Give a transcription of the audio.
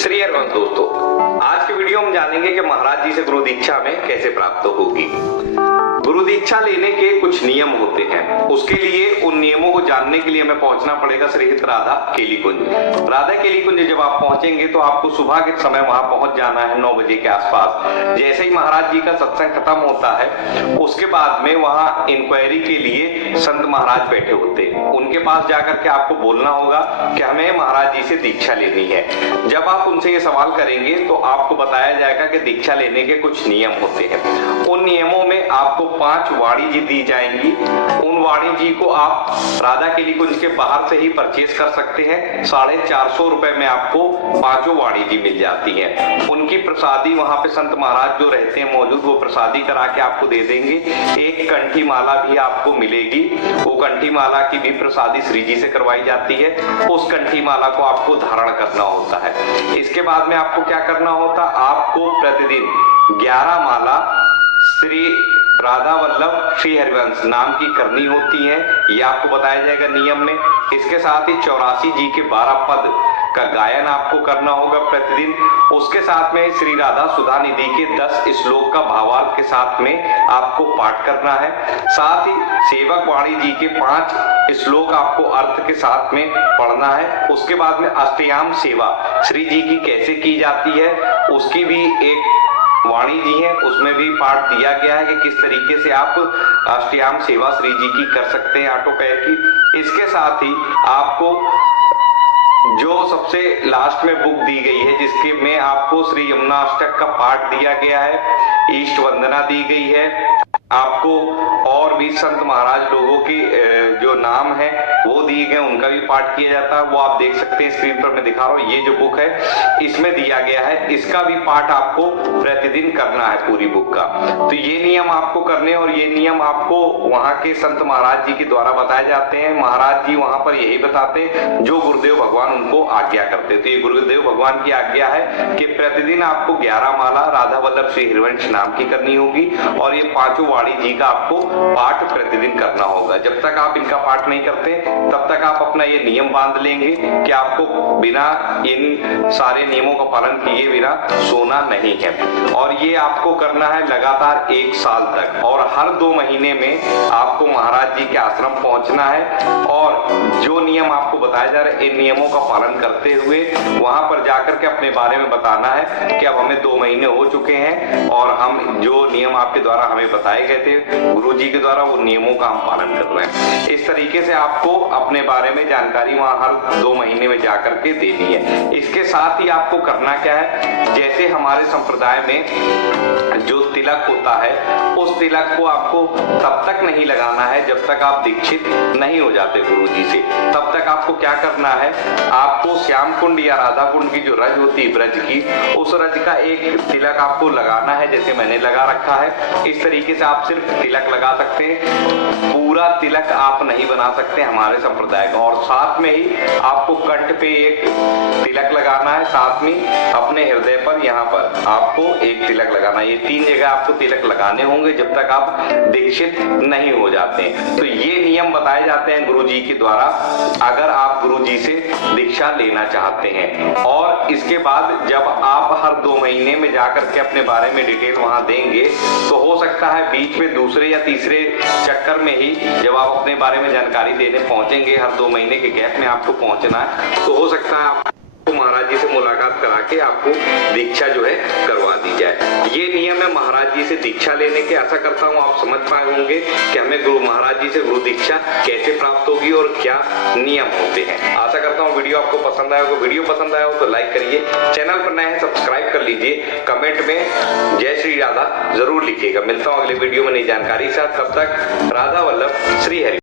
श्री हरिवंश दोस्तों, आज के वीडियो में जानेंगे कि महाराज जी से गुरु दीक्षा हमें कैसे प्राप्त होगी। गुरु दीक्षा लेने के कुछ नियम होते हैं, उसके लिए उन नियमों को जानने के लिए हमें पहुंचना पड़ेगा श्रीहित राधा केली कुंज। राधा केली कुंज जब आप पहुंचेंगे तो आपको सुबह के समय वहां पहुंच जाना है 9 बजे के आसपास। जैसे ही महाराज जी का सत्संग खत्म होता है उसके बाद में वहां इंक्वायरी के लिए संत महाराज बैठे होते हैं, उनके पास जाकर के आपको बोलना होगा कि हमें महाराज जी से दीक्षा लेनी है। जब आप उनसे ये सवाल करेंगे तो आपको बताया जाएगा कि दीक्षा लेने के कुछ नियम होते हैं। उन नियमों में आपको 5 वाणी जी दी जाएंगी। उन वाणी जी को आप राधा केली कुंज के बाहर से ही परचेज कर सकते हैं। 450 रुपए में आपको 5 वाणी जी मिल जाती हैं। उनकी प्रसादी वहां पे संत महाराज जो रहते हैं मौजूद, वो प्रसादी करा के आपको दे देंगे। एक कंठी माला भी आपको मिलेगी, वो कंठी माला की भी प्रसादी श्री जी से करवाई जाती है। उस कंठी माला को आपको धारण करना होता है। इसके बाद में आपको क्या करना होता, आपको प्रतिदिन 11 माला श्री राधा वल्लभ श्री हरिवंश नाम की करनी होती है, ये आपको बताया जाएगा नियम में। इसके साथ ही 84 जी के 12 पद का गायन आपको करना होगा प्रतिदिन। उसके साथ में श्री राधा सुधा निधि के 10 श्लोक का भावार्थ के साथ में आपको पाठ करना है। साथ ही सेवक वाणी जी के 5 श्लोक आपको अर्थ के साथ में पढ़ना है। उसके बाद में अष्टयाम सेवा श्री जी की कैसे की जाती है उसकी भी एक वाणी जी है, उसमें भी पाठ दिया गया है कि किस तरीके से आप अष्टयाम सेवा श्री जी की कर सकते हैं ऑटो पैर की। इसके साथ ही आपको जो सबसे लास्ट में बुक दी गई है जिसके में आपको श्री यमुना अष्टक का पाठ दिया गया है, ईष्ट वंदना दी गई है आपको, और भी संत महाराज लोगों की जो नाम है वो दिए गए, उनका भी पाठ किया जाता है। वो आप देख सकते हैं स्क्रीन पर मैं दिखा रहा हूँ, ये जो बुक है इसमें दिया गया है, इसका भी पाठ आपको प्रतिदिन करना है पूरी बुक का। तो ये नियम आपको करने, और ये नियम आपको वहां के संत महाराज जी के द्वारा बताए जाते हैं। महाराज जी वहां पर यही बताते हैं जो गुरुदेव भगवान उनको आज्ञा करते। तो ये गुरुदेव भगवान की आज्ञा है कि प्रतिदिन आपको 11 माला राधा वल्लभ श्री हरिवंश नाम की करनी होगी, और ये 5 वाणी जी का आपको पाठ प्रतिदिन करना होगा। जब तक आप इनका पाठ नहीं करते तब तक आप अपना ये नियम बांध लेंगे कि आपको बिना इन सारे नियमों का पालन किए बिना सोना नहीं है। और ये आपको करना है लगातार 1 साल तक, और हर 2 महीने में आपको महाराज जी के आश्रम पहुंचना है, और जो नियम आपको बताया जा रहा है इन नियमों का पालन करते हुए वहां पर जाकर के अपने बारे में बताना है कि अब हमें 2 महीने हो चुके हैं और हम जो नियम आपके द्वारा हमें बताए गए थे गुरु जी के द्वारा, वो नियमों का हम पालन कर रहे हैं। इस तरीके से आपको अपने बारे में जानकारी वहां हर 2 महीने में जाकर के देनी है। इसके साथ ही आपको करना क्या है, जैसे हमारे संप्रदाय में जो तिलक होता है उस तिलक को आपको तब तक नहीं लगाना है जब तक आप दीक्षित नहीं हो जाते गुरु जी से। तब तक आपको क्या करना है, आपको श्याम कुंड या राधा कुंड की जो रज होती है ब्रज की, उस रज का एक तिलक आपको लगाना है, जैसे मैंने लगा रखा है। इस तरीके से आप सिर्फ तिलक लगा सकते हैं, पूरा तिलक आप नहीं बना सकते हमारे संप्रदाय का। और साथ में ही आपको कंठ पे एक तिलक लगाना है, साथ में अपने हृदय पर यहाँ पर आपको एक तिलक लगाना है। ये 3 जगह आपको तिलक लगाने होंगे जब तक आप दीक्षित नहीं हो जाते हैं। तो ये नियम बताए जाते हैं गुरु जी के द्वारा अगर आप गुरु जी से दीक्षा लेना चाहते हैं। और इसके बाद जब आप हर 2 महीने में जाकर के अपने बारे में डिटेल वहां देंगे तो हो सकता है बीच में दूसरे या तीसरे चक्कर में ही जब आप अपने बारे में जानकारी देने पहुंचेंगे, हर 2 महीने के गैप में आपको पहुंचना है, तो हो सकता है आपको महाराज जी से मुलाकात करा के आपको दीक्षा जो है करवा दी जाए। ये नियम है महाराज जी से दीक्षा लेने के। आशा करता हूँ आप समझ पाए होंगे कि हमें गुरु महाराज जी से गुरु दीक्षा कैसे प्राप्त होगी और क्या नियम होते हैं। आशा करता हूँ वीडियो आपको पसंद आया होगा। वीडियो पसंद आया हो तो लाइक करिए, चैनल पर नए हैं सब्सक्राइब कर लीजिए, कमेंट में जय श्री राधा जरूर लिखिएगा। मिलता हूँ अगले वीडियो में नई जानकारी के साथ, तब तक राधा वल्लभ श्री हरि।